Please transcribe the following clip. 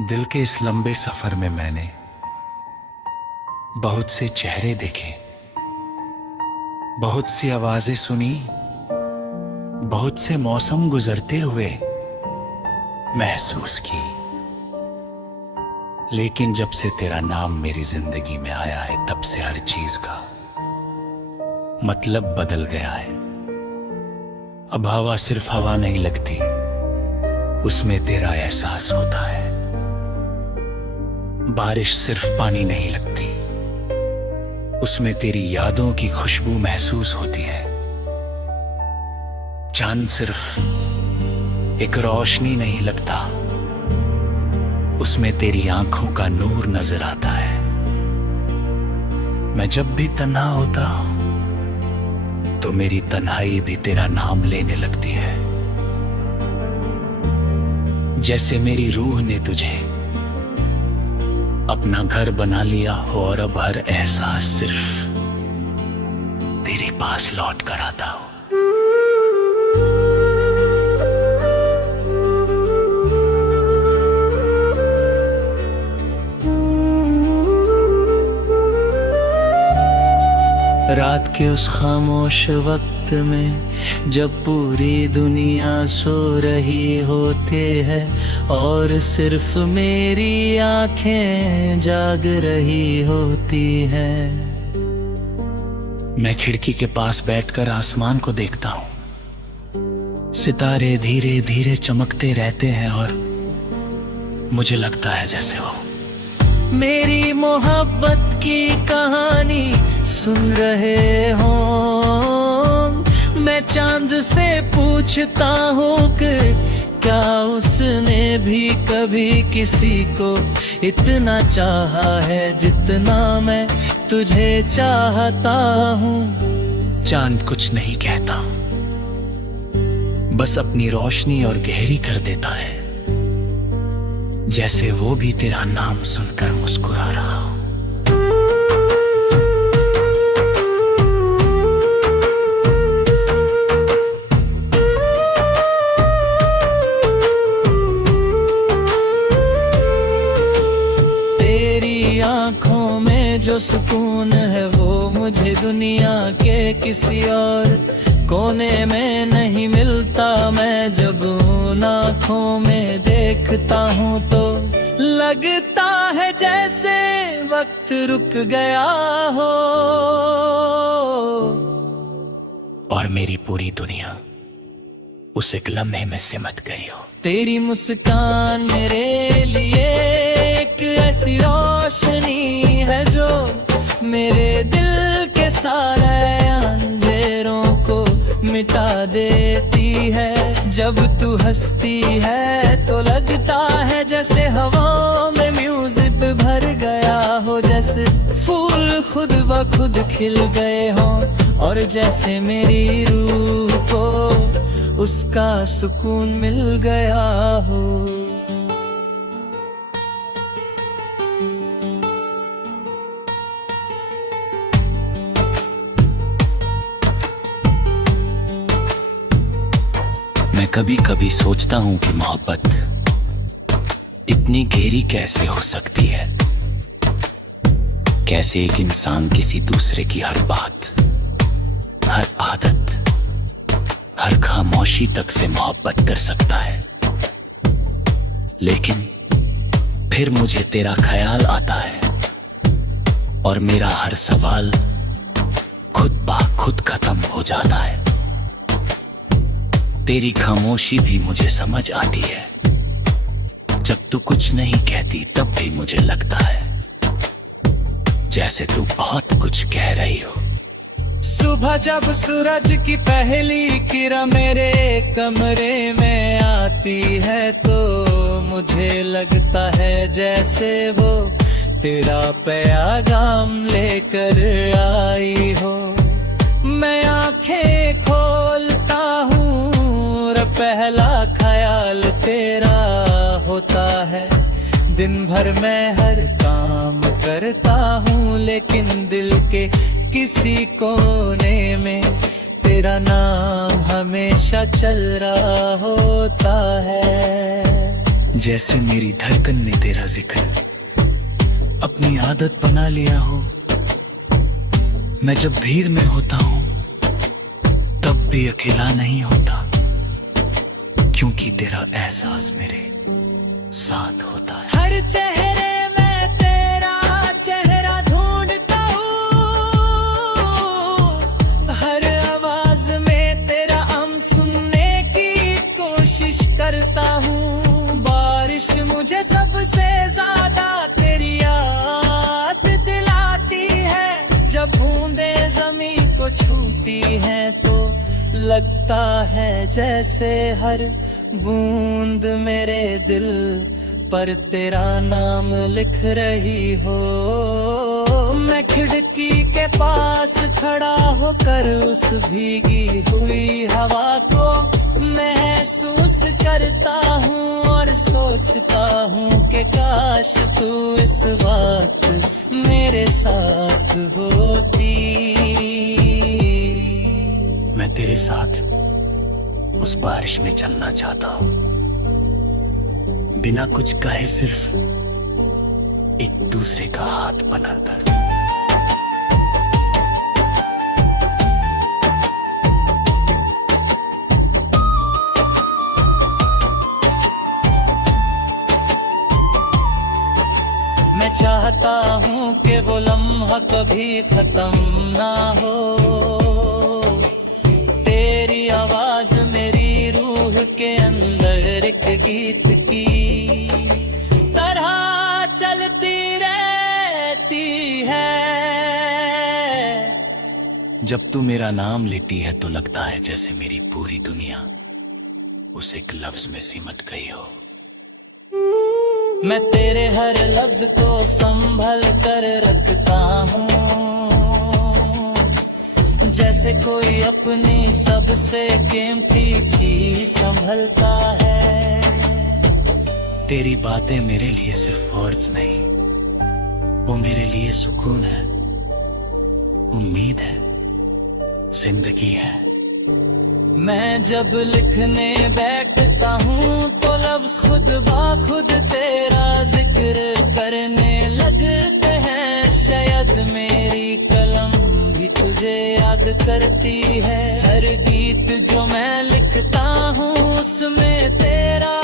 दिल के इस लंबे सफर में मैंने बहुत से चेहरे देखे, बहुत सी आवाजें सुनी, बहुत से मौसम गुजरते हुए महसूस की। लेकिन जब से तेरा नाम मेरी जिंदगी में आया है, तब से हर चीज का मतलब बदल गया है। अब हवा सिर्फ हवा नहीं लगती, उसमें तेरा एहसास होता है। बारिश सिर्फ पानी नहीं लगती, उसमें तेरी यादों की खुशबू महसूस होती है। चांद सिर्फ एक रोशनी नहीं लगता, उसमें तेरी आंखों का नूर नजर आता है। मैं जब भी तन्हा होता हूं तो मेरी तन्हाई भी तेरा नाम लेने लगती है। जैसे मेरी रूह ने तुझे अपना घर बना लिया हो और अब हर एहसास सिर्फ तेरे पास लौट कर आता हो। रात के उस खामोश वक्त में जब पूरी दुनिया सो रही होती है और सिर्फ मेरी आंखें जाग रही होती हैं, मैं खिड़की के पास बैठकर आसमान को देखता हूं। सितारे धीरे धीरे चमकते रहते हैं और मुझे लगता है जैसे वो मेरी मोहब्बत की कहानी सुन रहे हो। मैं चांद से पूछता हूँ कि क्या उसने भी कभी किसी को इतना चाहा है जितना मैं तुझे चाहता हूँ। चांद कुछ नहीं कहता, बस अपनी रोशनी और गहरी कर देता है, जैसे वो भी तेरा नाम सुनकर मुस्कुरा रहा हो। तेरी आंखों में जो सुकून है वो मुझे दुनिया के किसी और कोने में नहीं मिलता। मैं जब उन आँखों में देखता हूँ तो लगता है जैसे वक्त रुक गया हो और मेरी पूरी दुनिया उस एक लम्हे में सिमट गई हो। तेरी मुस्कान मेरे लिए एक ऐसी रोशनी है जो मेरे दिल के सारे अंधेरों को मिटा देती है। जब तू हंसती है तो लगता है जैसे हवा में म्यूजिक भर गया हो, जैसे फूल खुद ब खुद खिल गए हों और जैसे मेरी रूह को उसका सुकून मिल गया हो। मैं कभी कभी सोचता हूं कि मोहब्बत इतनी गहरी कैसे हो सकती है। कैसे एक इंसान किसी दूसरे की हर बात, हर आदत, हर खामोशी तक से मोहब्बत कर सकता है। लेकिन फिर मुझे तेरा ख्याल आता है और मेरा हर सवाल खुद ब खुद खत्म हो जाता है। तेरी खामोशी भी मुझे समझ आती है, जब तू कुछ नहीं कहती तब भी मुझे लगता है जैसे तू बहुत कुछ कह रही हो। सुबह जब सूरज की पहली किरण मेरे कमरे में आती है तो मुझे लगता है जैसे वो तेरा पैगाम लेकर आई हो। मैं आंखें खोलता हूँ, पहला ख्याल तेरा होता है। दिन भर मैं हर काम करता हूँ लेकिन दिल के किसी कोने में तेरा नाम हमेशा चल रहा होता है। जैसे मेरी धड़कन ने तेरा जिक्र अपनी आदत बना लिया हो। मैं जब भीड़ में होता हूँ तब भी अकेला नहीं होता, क्योंकि तेरा एहसास मेरे साथ होता है। हर चेहरे में तेरा चेहरा ढूंढता हूँ, हर आवाज में तेरा सुनने की कोशिश करता हूँ। बारिश मुझे सबसे ज्यादा तेरी याद दिलाती है। जब बूंदें जमीन को छूती हैं तो लगता है जैसे हर बूंद मेरे दिल पर तेरा नाम लिख रही हो। मैं खिड़की के पास खड़ा होकर उस भीगी हुई हवा को महसूस करता हूँ और सोचता हूँ कि काश तू इस वक्त मेरे साथ होती। मैं तेरे साथ उस बारिश में चलना चाहता हूँ, बिना कुछ कहे सिर्फ एक दूसरे का हाथ बनाकर। मैं चाहता हूँ कि वो लम्हा कभी खत्म ना हो। तेरी आवाज मेरी रूह के अंदर एक गीत की तरह चलती रहती है। जब तू मेरा नाम लेती है तो लगता है जैसे मेरी पूरी दुनिया उस एक लफ्ज में सिमट गई हो। मैं तेरे हर लफ्ज को संभल कर रखता हूँ, जैसे कोई अपनी सबसे कीमती चीज संभलता है। तेरी बातें मेरे लिए सिर्फ वर्ड्स नहीं, वो मेरे लिए सुकून है, उम्मीद है, जिंदगी है। मैं जब लिखने बैठता हूँ तो लफ्ज खुद ब खुद तेरा जिक्र करने लगते हैं। शायद मेरी कलम भी तुझे याद करती है। हर गीत जो मैं लिखता हूँ उसमें तेरा